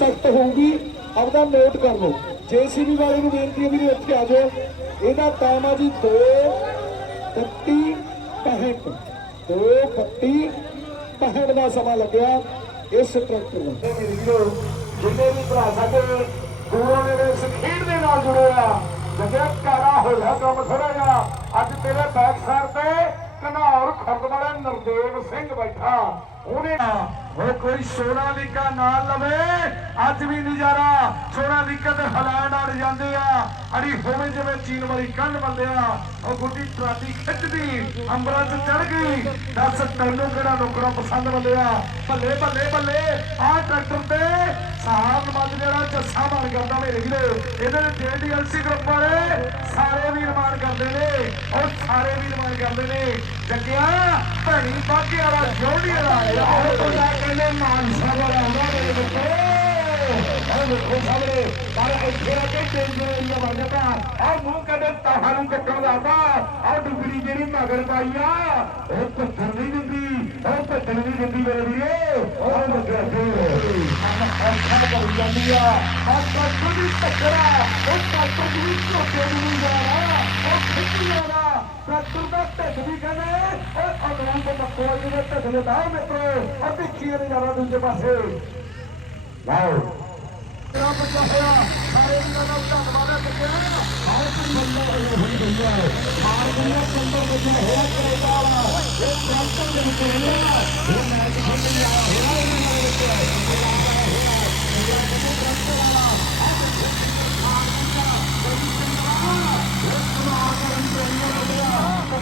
ਸਖਤ ਹੋਊਗੀ, ਆਪਦਾ ਨੋਟ ਕਰ ਲਓ। ਜੇਸੀਬੀ ਵਾਲੇ ਨੂੰ ਬੇਨਤੀ ਹੈ ਵੀ ਇੱਥੇ ਆ ਜਾਓ। ਇਹਦਾ ਟਾਈਮ ਆ ਜੀ 2 31 65 2 31 65 ਦਾ ਸਮਾਂ ਲੱਗਿਆ ਇਸ ਟਰੈਕਟਰ ਨੂੰ। ਮੇਰੇ ਵੀਰੋ, ਜਿੰਨੇ ਵੀ ਭਰਾ ਸਾਡੇ ਦੂਰੋਂ ਦੇ ਇਸ ਖੇਡ ਦੇ ਨਾਲ ਜੁੜੇ ਆ, ਜੱਗੇ ਕਾਰਾ ਹੋਇਆ ਕੰਮ ਥੋੜਾ ਜਿਹਾ। ਅੱਜ ਤੇਰੇ ਬੈਕ ਸਾਈਡ ਤੇ ਘਨੌਰ ਖੁਰਦ ਵਾਲਾ ਨਰਦੇਵ ਸਿੰਘ ਬੈਠਾ। ਉਹਨੇ ਉਹ ਕੋਈ ਸੋਨਾ ਲੀਕਾ ਨਾਲ ਲਵੇ, ਅੱਜ ਵੀ ਨਜ਼ਾਰਾ ਸੋਨਾ ਲੀਕਾ ਤੇ ਹਲਾਣ ਅੜ ਜਾਂਦੇ ਆ। ਅੜੀ ਹੋਵੇ ਜਿਵੇਂ ਚੀਨ ਵਾਲੀ ਕੰਨ ਬੰਦੇ ਆ, ਉਹ ਗੁੱਡੀ ਟਰਾਲੀ ਖਿੱਚਦੀ, ਅੰਬਰਾਂ 'ਚ ਚੜ ਗਈ। ਦੱਸ ਤੈਨੂੰ ਕਿਹੜਾ ਨੁਕਰਾ ਪਸੰਦ ਬੰਦਿਆ ਬੱਲੇ ਬੱਲੇ ਬੱਲੇ ਆਹ ਟਰੈਕਟਰ ਤੇ ਸਾਹਬ ਮੱਝ ਜਿਹੜਾ ਜੱਸਾ ਬਣ ਕਰਦਾ ਮੇਰੇ ਵੀਰੋ। ਇਹਦੇ ਨੇ ਜੇਡੀਐਲਸੀ ਗਰੁੱਪ ਵਾਲੇ ਸਾਰੇ ਵੀ ਨਿਰਮਾਣ ਕਰਦੇ ਨੇ। ਔਰ ਸਾਰੇ ਵੀ ਨਿਰਮਾਣ ਕਰਦੇ ਨੇ। ਜੱਗਿਆ, ਭੈਣੀ ਬਾਕੀ ਵਾਲਾ, ਜੋੜੀ ਵਾਲਾ ਉਹ ਤੋਂ ਲੈ ਕੇ ਨੇ ਮੇਰੇ ਬੱਚੇ ਉਹ ਦੇਖੋ ਸਾਹਮਣੇ ਪਰ ਇੱਥੇ ਆ ਕੇ ਟੇਂਜਰ ਏਰੀਆ ਬਣ ਜਾਂਦਾ ਆ ਮੂੰਹ ਕਦੇ ਤਾਹਾਂ ਨੂੰ ਕੱਟਣ ਲੱਗਦਾ ਆ ਡੁਗਰੀ ਜਿਹੜੀ ਮਗਰ ਪਾਈ ਆ ਉਹ ਪੱਥਰ ਨਹੀਂ ਦਿੰਦੀ ਉਹ ਪੱਥਰ ਨਹੀਂ ਦਿੰਦੀ ਮੇਰੇ ਵੀਰੇ ਉਹ ਲੱਗਿਆ ਤੇ ਅੱਖਾਂ ਕਰ ਜਾਂਦੀ ਆ ਆ ਕੱਟ ਦੀ ਟੱਕਰਾ ਉਹ ਕੱਟ ਦੀ ਝੋਕੇ ਨੂੰ ਨਹੀਂ ਜਾਣਾ ਉਹ ਖਿੱਚ ਜਾਣਾ ਟਰੈਕਟਰ ਦਾ ਢਿੱਡ ਵੀ ਕਹਿੰਦੇ ਉਹ ਅਗਲਾਂ ਤੋਂ ਮੱਕੋ ਜਿਹਦੇ ਢਿੱਡ ਦੇ ਦਾ ਮਿੱਤਰੋ ਆ ਦੇਖੀ ਇਹ ਨਜ਼ਾਰਾ ਦੂਜੇ ਪਾਸੇ ਵਾਓ ਤੇਰਾ ਬੱਚਾ ਹੋਇਆ ਸਾਰੇ ਵੀਰਾਂ ਦਾ ਧੰਨਵਾਦ ਹੈ ਬੱਚਿਆ ਆਹ ਕੋਈ ਬੰਦਾ ਹੋਈ ਗਈ ਹੈ ਮਾਰ ਦੁਨੀਆ ਕੰਬਰ ਬੱਚਾ ਹੋਇਆ ਕਰੇਗਾ ਵਾਲਾ ਇਹ ਟਰੈਕਟਰ ਦੇ ਵਿੱਚ ਹੋਇਆ ਇਹ ਮੈਚ ਖੇਡਣ ਆਇਆ ਹੋਇਆ ਇਹਨਾਂ ਨਾਲ ਬੱਚਾ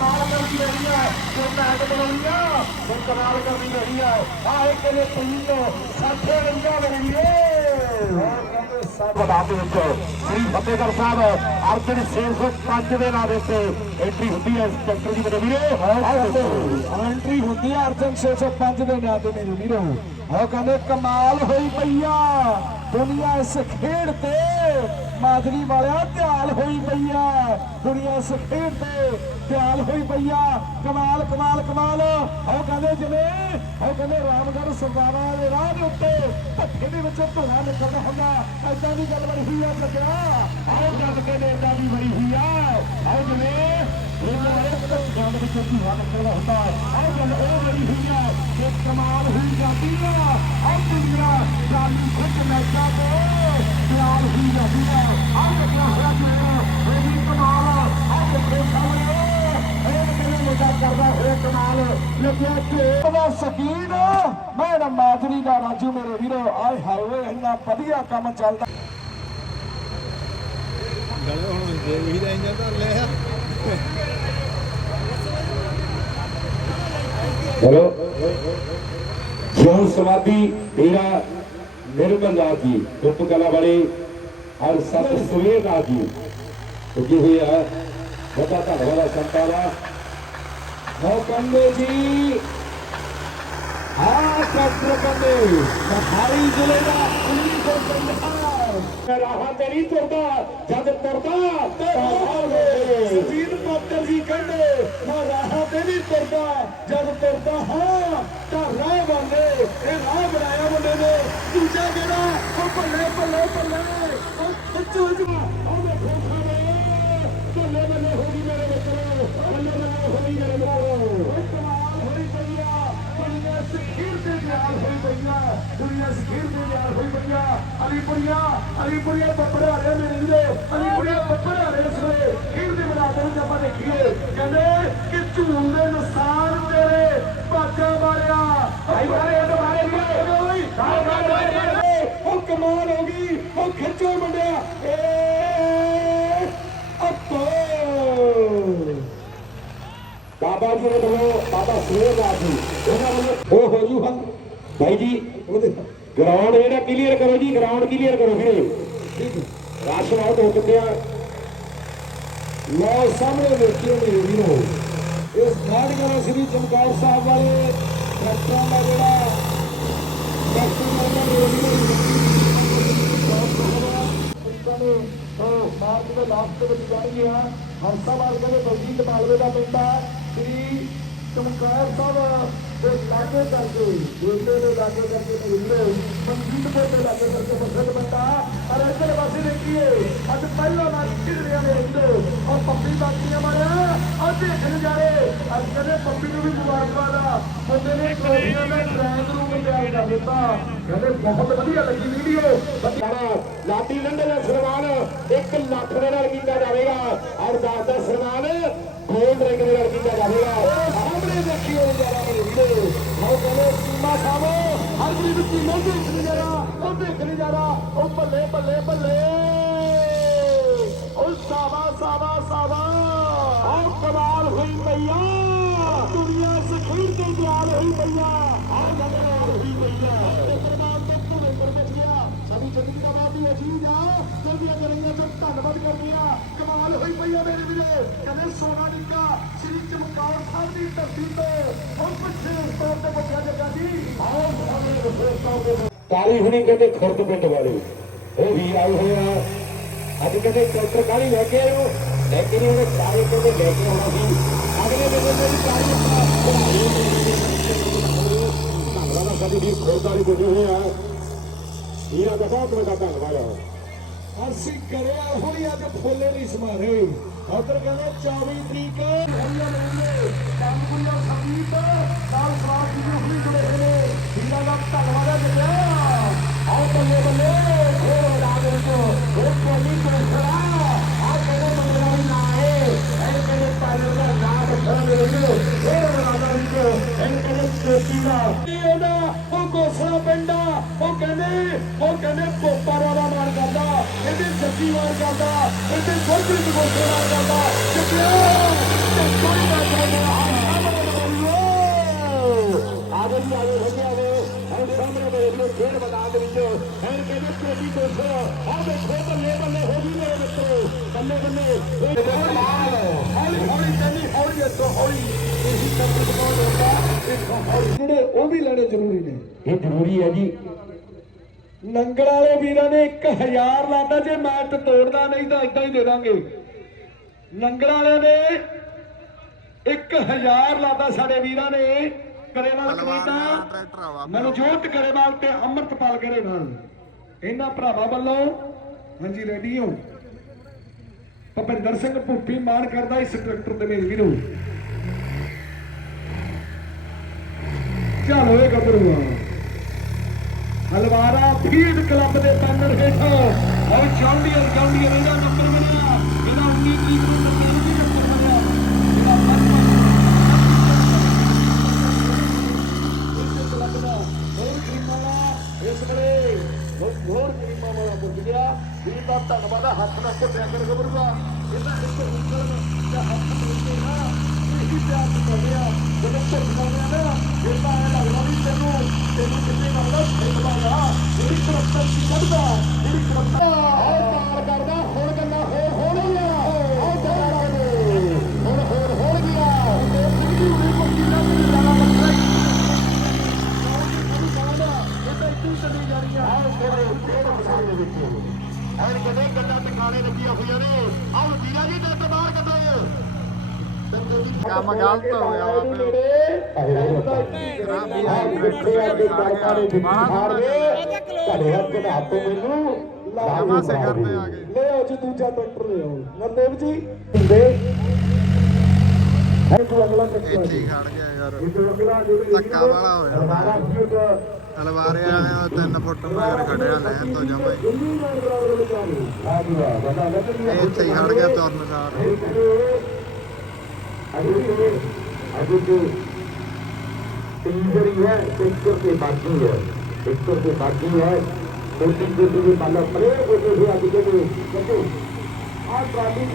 ਕਮਾਲ ਕਰਦੀ ਰਹੀ ਹੈ ਜੋ ਮੈਚ ਬਣਾਉਣੀ ਆ ਉਹ ਕਮਾਲ ਕਰਦੀ ਰਹੀ ਹੈ ਆਹ ਇੱਕ ਨੇ ਪਈ ਤੋਂ ਸਾਥੇ ਰੰਗਾ ਬਣੀ ਏ ਦੇ ਵਿੱਚ ਸ੍ਰੀ ਫਤਿਹਗੜ੍ਹ ਸਾਹਿਬ ਅਰਜਨ 605 ਦੇ ਨਾਂ ਦੇ ਉੱਤੇ ਐਂਟਰੀ ਹੁੰਦੀ ਹੈ ਇਸ ਟਰੈਕਟਰ ਦੀ ਮੇਰੇ ਵੀਰੇ ਐਂਟਰੀ ਹੁੰਦੀ ਆ ਅਰਜਨ 605 ਦੇ ਨਾਂ ਤੇ ਮੇਰੇ ਵੀਰੋ। ਉਹ ਕਹਿੰਦੇ ਕਮਾਲ ਹੋਈ ਪਈਆ। ਦੁਨੀਆ ਇਸ ਖੇਡ ਤੇ ਮਾਦਰੀ ਵਾਲਿਆ ਧਿਆਲ ਹੋਈ ਪਈਆ। ਦੁਨੀਆ ਇਸ ਖੇਡ ਤੇ ਧਿਆਲ ਹੋਈ ਪਈਆ। ਕਮਾਲ ਕਮਾਲ ਕਮਾਲ। ਉਹ ਕਹਿੰਦੇ ਜਿਵੇਂ, ਉਹ ਕਹਿੰਦੇ ਰਾਮਗੜ੍ਹ ਸਰਦਾਰਾਂ ਦੇ ਰਾਹ ਦੇ ਉੱਤੇ ਭੱਠੇ ਦੇ ਵਿੱਚੋਂ ਧੂਆਂ ਨਿਕਲਦਾ ਹੁੰਦਾ। ਐਦਾਂ ਦੀ ਗੱਲ ਬਣੀ ਹੋਈ ਆ ਸੱਜਣਾ ਆਓ ਜਦ ਕੇ ਨੇ ਏਦਾਂ ਦੀ ਬਣੀ ਹੋਈ ਆ। ਆਓ ਜਿਵੇਂ ਇਹਨਾਂ ਇੱਕ ਜੰਗ ਵਿੱਚ ਧੂਆਂ ਨਿਕਲਦਾ ਹੁੰਦਾ ਆਹ ਗੱਲ ਉਹ ਹੋਈ ਆ ਕਿ ਕਮਾਲ ਹੋਈ ਜਾਂਦੀ ਆ ਆਹ ਦੁਨੀਆ ਚਾਲੀ ਖੁੱਟ ਮੈਚਾਂ ਤੇ ਕਮਾਲ ਹੋਈ ਜਾਂਦੀ ਆ ਆਹ ਦੇਖਣਾ ਹੋਇਆ ਜੀ ਇਹ ਵੀ ਕਮਾਲ ਆ ਆਹ ਦੇਖੋ ਸਾਹਮਣੇ ਇਹ ਕਿਵੇਂ ਮੁੰਡਾ ਕਰਦਾ ਹੋਇਆ ਕਮਾਲ ਲੱਗਿਆ ਢੋਲ ਦਾ ਸਕੀਨ, ਮੈਂ ਨਾ ਮਾਜਰੀ ਦਾ ਰਾਜੂ ਮੇਰੇ ਵੀਰੋ। ਆਏ ਹਾਏ ਇੰਨਾ ਵਧੀਆ ਕੰਮ ਚੱਲਦਾ। ਗਲੇ ਹੁਣ ਦੇ ਵੀ ਦਾ ਇੰਜਨ ਧਰ ਹੈਲੋ। ਜੋਨ ਸਮਾਧੀ ਤੇਰਾ ਨਿਰਮਲਦਾਸ ਜੀ ਗੁੱਪ ਵਾਲੇ ਔਰ ਸਤ ਸੁਵੇਦਾਸ ਜੀ। ਉੱਗੀ ਹੋਈ ਹੈ। ਬਹੁਤਾ ਧੰਨਵਾਦ ਸੰਤਾਂ ਦਾ। ਹੋ ਜੀ। ਆ ਕਸਰ ਕੰਦੇ ਸਫ਼ਾਈ ਜ਼ਿਲ੍ਹੇ ਦਾ 1950 ਰਾਹਾਂ ਤੇ ਨਹੀਂ ਤੁਰਦਾ ਜਦ ਤੁਰਦਾ ਤੇ ਹੋਵੇ ਸਜੀਦ ਪਾਤਰ ਜੀ ਕਹਿੰਦੇ ਮੈਂ ਰਾਹਾਂ ਤੇ ਨਹੀਂ ਤੁਰਦਾ ਜਦ ਤੁਰਦਾ ਹਾਂ ਤਾਂ ਰਾਹ ਬੰਦੇ ਇਹ ਰਾਹ ਬਣਾਇਆ ਮੁੰਡੇ ਨੇ। ਦੂਜਾ ਜਿਹੜਾ ਉਹ ਬੱਲੇ ਬੱਲੇ ਬੱਲੇ ਉਹ ਖਿੱਚੋ ਜਮਾ ਉਹ ਦੇਖੋ ਖਾਣੇ ਬੱਲੇ ਬੱਲੇ ਹੋ ਗਈ ਮੇਰੇ ਮਿੱਤਰੋ। ਬੱਲੇ ਬੱਲੇ ਹੋ ਗਈ ਮੇਰੇ ਮਿੱਤਰੋ ਉਹ ਕਮਾਲ ਹੋਈ ਪਈ ਆ ਦੁਨੀਆ ਸਿੱਖੀਰ ਤੇ ਨਿਆਲ ਹੋਈ ਪਈ ਆ ਦੁਨੀਆ ਸਿੱਖੀਰ ਤੇ ਨਿਆਲ ਹੋਈ ਪਈ ਆ ਅਲੀਪੁਰੀਆ ਅਲੀਪੁਰੀਆ ਬੱਬੜਾ ਰਿਹਾ ਮੇਰੇ ਵੀਰੇ। ਅਲੀਪੁਰੀਆ ਬੱਬੜਾ ਰਿਹਾ ਇਸ ਵੇਲੇ। ਦੇ ਮੈਦਾਨ ਵਿੱਚ ਆਪਾਂ ਦੇਖੀਏ। ਕਹਿੰਦੇ ਕਿ ਝੂਮ ਦੇ ਨੁਕਸਾਨ ਤੇਰੇ ਬਾਜਾਂ ਵਾਲਿਆ। ਭਾਈ ਵਾਲੇ ਬਾਬਾ ਜੀ ਬਾਬਾ ਸੁਵੇਦਾਸ ਜੀ ਉਹਨਾਂ ਵੱਲੋਂ ਉਹ ਹੋ ਜੂ ਹਾਂ। ਭਾਈ ਜੀ ਗਰਾਊਂਡ ਜਿਹੜਾ ਕਲੀਅਰ ਕਰੋ ਜੀ ਗਰਾਊਂਡ ਕਲੀਅਰ ਕਰੋ ਵੀਰੇ। ਰਾਸ਼ਨ ਆਊਟ ਹੋ ਚੁੱਕੇ ਲੋ ਸਾਹਮਣੇ ਵੇਖਿਓ ਮੇਰੇ ਵੀਰੋ। ਇਸ ਨਾਟਕਰਾ ਸ੍ਰੀ ਚਮਕੌਰ ਸਾਹਿਬ ਵਾਲੇ ਡਾਕਟਰਾਂ ਦਾ ਜਿਹੜਾ ਡਾਕਟਰ ਦਾ ਉਹਨਾਂ ਮਾਰਚ ਦੇ ਲਾਸਟ ਦੇ ਵਿੱਚ ਜਾਣਗੇ ਆ। ਹਰਸਾਵਾਲ ਕਹਿੰਦੇ ਬਲਜੀਤ ਮਾਲਵੇ ਦਾ ਪਿੰਡ ਆ। ਸ੍ਰੀ ਚਮਕਾਰ ਸਾਹਿਬ ਦੇ ਲਾਗੇ ਕਰਕੇ ਦੇਵਤੇ ਦੇ ਲਾਗੇ ਕਰਕੇ ਮਿਲੇ ਸੰਗੀਤਪੁਰ ਦੇ ਲਾਗੇ ਕਰਕੇ ਮਸਜਿਦ ਬੰਦਾ। ਔਰ ਇੱਧਰ ਵਾਸੀ ਦੇਖੀਏ, ਅੱਜ ਪਹਿਲਾਂ ਨਾਲ ਕਿਰਿਆ ਦੇ ਅੰਦਰ ਔਰ ਪੱਪੀ ਬਾਕੀਆਂ ਮਾਰਿਆ ਅੱਜ ਨਜ਼ਾਰੇ ਅੱਜ ਕਦੇ ਪੱਪੀ ਨੂੰ ਵੀ ਮੁਬਾਰਕਾਂ ਮੁੰਡੇ ਨੇ ਟਰੋਫੀਆਂ ਦਾ ਡਰਾਇੰਗ ਰੂਮ ਤਿਆਰ ਕਰ ਦਿੱਤਾ। ਕਹਿੰਦੇ ਬਹੁਤ ਵਧੀਆ ਲੱਗੀ ਵੀਡੀਓ ਲਾਡੀ ਲੰਡੇ ਦਾ ਸਨਮਾਨ 1 ਲੱਖ ਦੇ ਨਾਲ ਕੀਤਾ ਜਾਵੇਗਾ। ਔਰ ਦਾ ਸਨਮਾਨ ਗੋਲਡ ਰਿੰਗ ਦੇ ਨਾਲ ਕੀਤਾ ਜਾਵੇਗਾ। ਸਾਹਮਣੇ ਦੇਖੀਏ ਨਜ਼ਾਰਾ ਮੇਰੇ ਵੀਡੀਓ ਆਓ ਕਹਿੰਦੇ ਸੀਮਾ ਸਾਹਮਣੇ ਹਰ ਕੋਈ ਵਿੱਚ ਮੋਢੇ ਵਿੱਚ ਨਜ਼ਾਰਾ, ਉਹ ਦੇਖ ਨਜ਼ਾਰਾ। ਉਹ ਬੱਲੇ ਬੱਲੇ ਬੱਲੇ। ਉਹ ਸਾਵਾ ਸਾਵਾ ਸਾਵਾ। ਆਹ ਕਮਾਲ ਹੋਈ ਪਈਆ ਦੁਨੀਆ ਸਖੀਰ ਤੇ ਹੋਈ ਪਈਆ ਆਹ ਕਮਾਲ ਹੋਈ ਪਈਆ ਕਰਮਾਨ ਤੋਂ ਭੁਲੇ ਕਰ ਬਚਿਆ ਸਭੀ ਜ਼ਿੰਦਗੀ ਦਾ ਬਾਦੀ ਅਜੀਜ਼ ਆ ਜਲਦੀਆਂ ਜਲਦੀਆਂ ਤੋਂ ਧੰਨਵਾਦ ਕਰਦੀ ਆ ਕਮਾਲ ਹੋਈ ਪਈਆ ਮੇਰੇ ਵੀਰੇ ਕਹਿੰਦੇ ਸੋਨਾ ਨਿੱਕਾ ਸ੍ਰੀ ਚਮਕੌਰ ਸਾਹਿਬ ਦੀ ਧਰਤੀ ਤੇ ਹੁਣ ਪਿੱਛੇ ਤੌਰ ਤੇ ਬੱਚਿਆ ਜੱਗਾ ਜੀ ਆਓ ਸਾਹਮਣੇ ਵਿਸ਼ੇਸ਼ ਤੌਰ ਕਾਲੀ ਹੁਣੀ ਕਹਿੰਦੇ ਖੁਰਦ ਪਿੰਡ ਵਾਲੇ। ਉਹ ਵੀ ਆਏ ਹੋਏ ਆ। ਅੱਜ ਕਹਿੰਦੇ ਟਰੈਕਟਰ ਕਾਲੀ ਲੈ ਕੇ ਆਇਓ ਲੇਕਿਨ ਕੇ ਨਹੀਂ ਉਹਨੇ ਲੈ ਕੇ ਆਉਣਾ ਸੀ ਅਗਲੇ ਦਿਨ ਮੇਰੀ ਕਾਲੀ ਧੰਨਵਾਦ ਸਾਡੀ ਵੀ ਖੁਰਦ ਬਣੀ ਹੋਏ ਆ ਇਹਦਾ ਤਾਂ ਬਹੁਤ ਵੱਡਾ ਧੰਨਵਾਦ ਆ ਅਸੀਂ ਕਰਿਆ ਹੋਈ ਅੱਜ ਫੁੱਲੇ ਨਹੀਂ ਸਮਾਰੇ ਉਧਰ ਕਹਿੰਦੇ 24 ਤਰੀਕ ਹਰੀਆ ਮਹੀਨੇ ਕਾਮਪੁਰੀਆ ਸੰਗੀਤ ਨਾਲ ਸਵਾਦ ਜੀ ਹੁਣੀ ਜੁੜੇ ਨੇ ਵੀਰਾਂ ਦਾ ਧੰਨਵਾਦ ਹੈ ਜੱਗਾ ਆਓ ਬੱਲੇ ਬੱਲੇ ਫੇਰ ਰਾਜ ਵਿੱਚ ਉਹ ਕੋਲੀ ਕੋਸਰਾ ਆ ਕਹਿੰਦੇ ਮੰਗਲਾ ਵੀ ਨਾ ਹੈ ਇਹ ਕਹਿੰਦੇ ਪਾਲਰ ਦਾ ਨਾਮ ਖੜਾ ਦੇ ਵਿੱਚ ਫੇਰ ਰਾਜਾ ਵਿੱਚ ਇਹ ਕਹਿੰਦੇ ਚੋਟੀ ਦਾ ਇਹ ਉਹਦਾ ਉਹ ਕੋਸਰਾ ਪਿੰਡਾ ਉਹ ਕਹਿੰਦੇ ਉਹ ਕਹਿੰਦੇ ਪੋਪਾਰਾ ਦਾ ਮਾਰ ਕਰਦਾ ਇਹਦੇ ਜੱਗੀ ਮਾਰ ਕਰਦਾ ਇਹਦੇ ਗੋਦੀ ਨੂੰ ਗੋਸੇ ਮਾਰ ਕਰਦਾ ਜੱਗਿਆ ਤੇ ਕੋਈ ਨਾ ਕੋਈ ਆਗੇ ਵੀ ਆਏ ਹੋਏ ਆ ਵੇ ਐ ਸਾਹਮਣੇ ਮੇਰੇ ਵੀਰੋ ਖੇਡ ਮੈਦਾਨ ਦੇ ਵਿੱਚ ਐ ਕਹਿੰਦੇ ਚੋਟੀ ਕੋਸ ਆ ਦੇਖੋ ਬੱਲੇ ਬੱਲੇ ਹੋ ਗਈ ਮੇਰੇ ਮਿੱਤਰੋ। ਬੱਲੇ ਬੱਲੇ। ਹੌਲੀ ਹੌਲੀ ਤੈਨੂੰ ਹੌਲੀ ਇੱਥੋਂ ਹੌਲੀ। ਇਹੀ ਕੰਮ ਬਣਾਉਣ ਹੁੰਦਾ ਇੱਕ ਹੌਲੀ। ਜਿਹੜੇ ਉਹ ਵੀ ਲੈਣੇ ਜ਼ਰੂਰੀ ਨੇ। ਇਹ ਜ਼ਰੂਰੀ ਹੈ ਜੀ। ਨੰਗਲ ਵਾਲੇ ਵੀਰਾਂ ਨੇ 1000 ਲਾਦਾ ਜੇ ਮੈਚ ਤੋੜਦਾ ਨਹੀਂ ਤਾਂ ਇਦਾਂ ਹੀ ਦੇ ਦਾਂਗੇ। ਨੰਗਲ ਵਾਲਿਆਂ ਨੇ 1000 ਲਾਦਾ ਸਾਡੇ ਵੀਰਾਂ ਨੇ। ਕਰੇਵਾਲ ਕਮੇਟਾ ਮਨਜੋਤ ਕਰੇਵਾਲ ਤੇ ਅੰਮ੍ਰਿਤਪਾਲ ਕਰੇਵਾਲ ਇਹਨਾਂ ਭਰਾਵਾਂ ਵੱਲੋਂ ਹਾਂਜੀ ਰੈਡੀ ਹੋ। ਭਪਿੰਦਰ ਸਿੰਘ ਭੁੱਪੀ ਮਾਣ ਕਰਦਾ ਇਸ ਟਰੈਕਟਰ ਤੇ ਮੇਰੇ ਵੀਰੋ। ਚਲੋ ਇਹ ਗੱਭਰੂ ਹਲਵਾਰਾ ਫੀਲਡ ਕਲੱਬ ਦੇ ਬੈਨਰ ਹੇਠਾਂ। ਔਰ ਚੌਂਡੀਅਰ ਚੌਂਡੀਅਰ ਇਹਦਾ ਨੰਬਰ ਬਣਿਆ ਇਹਦਾ 19 ਤਰੀਕ ਨੂੰ ਨੰਬਰ ਵੀ ਨੰਬਰ ਬਣਿਆ ਇਹਦਾ ਇਸ ਕਲੱਬ ਦਾ ਹੋਰ ਗਰੀਬਾਂ ਵਾਲਾ ਇਸ ਵੇਲੇ ਹੋਰ- ਹੋਰ ਗਰੀਬਾਂ ਵਾਲਾ ਪੁੱਜ ਗਿਆ ਦਾ ਧੰਨਵਾਦ ਆ, ਹੱਥ ਨਾਲ ਘੁੱਟਿਆ ਕਰ ਗੱਭਰੂਆ ਇਹਦਾ ਇੱਕ ਉਂਗਲ ਜਾਂ ਹੱਥ ਮਿਲਦੇ ਨਾ ਇਹੀ ਪਿਆਰ ਕਰਦੇ ਆ ਜਦੋਂ ਧੁੱਪ ਲਾਉਂਦੇ ਆ ਨਾ ਇਹ ਤਾਂ ਐ ਲੱਗਦਾ ਵੀ ਤੈਨੂੰ ਤੈਨੂੰ ਕਿੰਨੇ ਮਤਲਬ ਸਿੱਖਦਾ ਆ ਜਿਹੜੀ ਕੰਮ ਗਲਤ ਹੋ ਗਿਆ ਵਾ। ਫਿਰ। ਘੜੇ ਹੱਥ ਹੱਥ ਮੈਨੂੰ ਪਾਸੇ ਕਰਦੇ ਆ ਗਏ ਲੈ ਆਓ ਜੀ ਦੂਜਾ ਟਰੈਕਟਰ ਲੈ ਆਓ ਨਰਦੇਵ ਜੀ ਹੁੰਦੇ। ਇਹ ਤੋਂ ਅਗਲਾ ਟਰੈਕਟਰ ਇੱਥੇ ਖੜ ਗਿਆ ਯਾਰ। ਧੱਕਾ ਵਾਲਾ ਹੋਇਆ। ਆਏ ਉਹ 3 ਫੁੱਟ ਮਗਰ ਖੜਿਆ ਲੈਣ ਤੋਂ ਜਮਾ ਹੀ। ਇੱਥੇ ਹੀ ਖੜ ਗਿਆ ਤੁਰਨ ਸਾਰ। அதுவே அதுக்கு इंजरी है ट्रैक्टर के बाकी है ट्रैक्टर के बाकी है छोटी छोटी भी पाला पड़े छोटे से आज के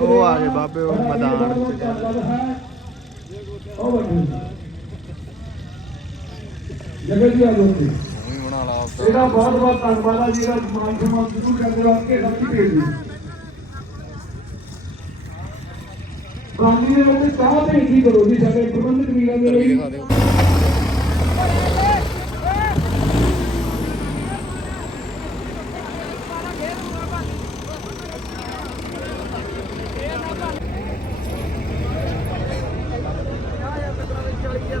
वो आ गए बाबे मदान ਉਹ ਆ ਗਏ ਜੀ ਆ ਦੋਸਤੀ ਇਹਦਾ ਬਹੁਤ ਬਹੁਤ ਧੰਨਵਾਦ ਆ ਜਿਹੜਾ ਮਾਨ ਸਨਮਾਨ ਜ਼ਰੂਰ ਕਰਦੇ ਰੱਖ ਕੇ ਸਭ ਭੇਜ ਦੀ ਦੇ ਵਿੱਚ ਚਾਹ ਭੇਜੀ ਕਰੋ ਜੀ, ਸਾਡੇ ਪ੍ਰਬੰਧਕ ਵੀਰਾਂ ਦੇ ਲਈ।